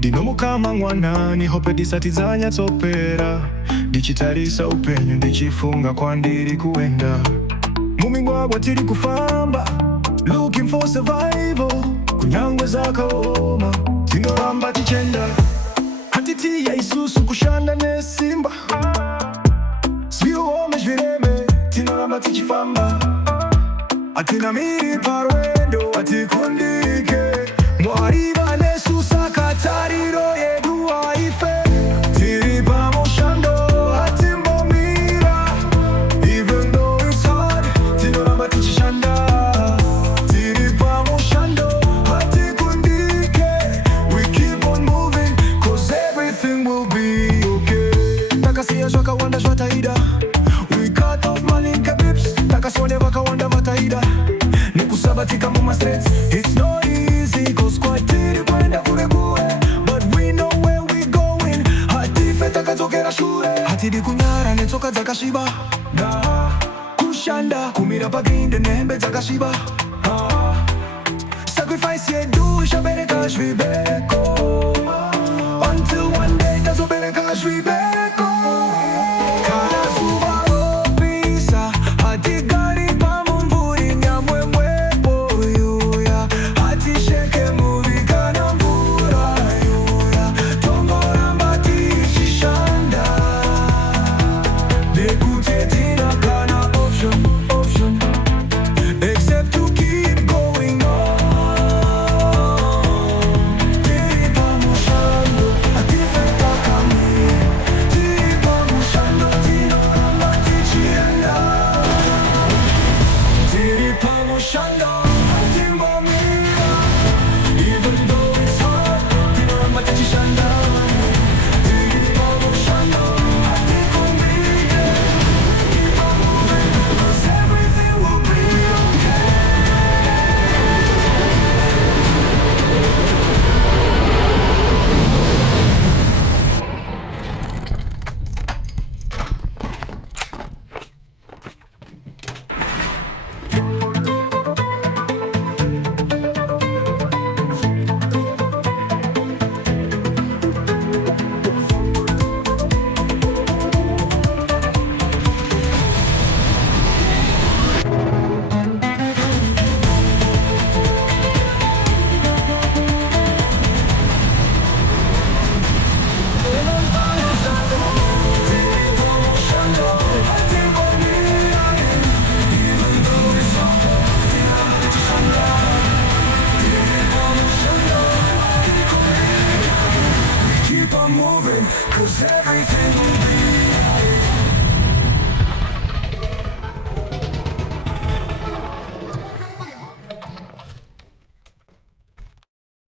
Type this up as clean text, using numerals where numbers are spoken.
Dinomukama mwana nihope disatizanya tsopera dichitarisa upenyu ndichifunga kwa ndiri kuenda mumingwagwa tiri kufamba looking for survival kunyangwe zakaoma tinoramba tichenda hatitiya isusu kushanda nesimba zviuome zvireme tinoramba tichifamba atina miri parwendo atikundike mwariva nesu saka tariro yedu haife tiri pamushando hatimbomira even though it's hard tinoramba tichishanda tiri pamushando hatikundike we keep on moving cause everything will be okay takasiya zvakawanda zvataida we cut off malinka bips takasione vakawanda vataida nekusabatika muma streets it's not easy cause kwa tiri kwenda kure but we know where we going hatife takadzokera shure hatidi kunyara netsoka dzakasviba kushanda kumira paginde nehembe dzakasviba sacrifice yedu ishabereka zvibeko until one day tazobereka zvibeko kana zuva ropisa hatigari pamumvuri nyamwemwepo yuya hatisheke muvi kana mvura yuya tongoramba tichishanda nekuti tina kana option except to keep going on tiri pamushando hatife takamira tiri pamushando tinoramba tichienda tiri pamushando hatimbomira even though it's hard tinoramba tichishanda tiri pamushando hatikumire keep on moving cause everything will be okay keep on moving cause everything will be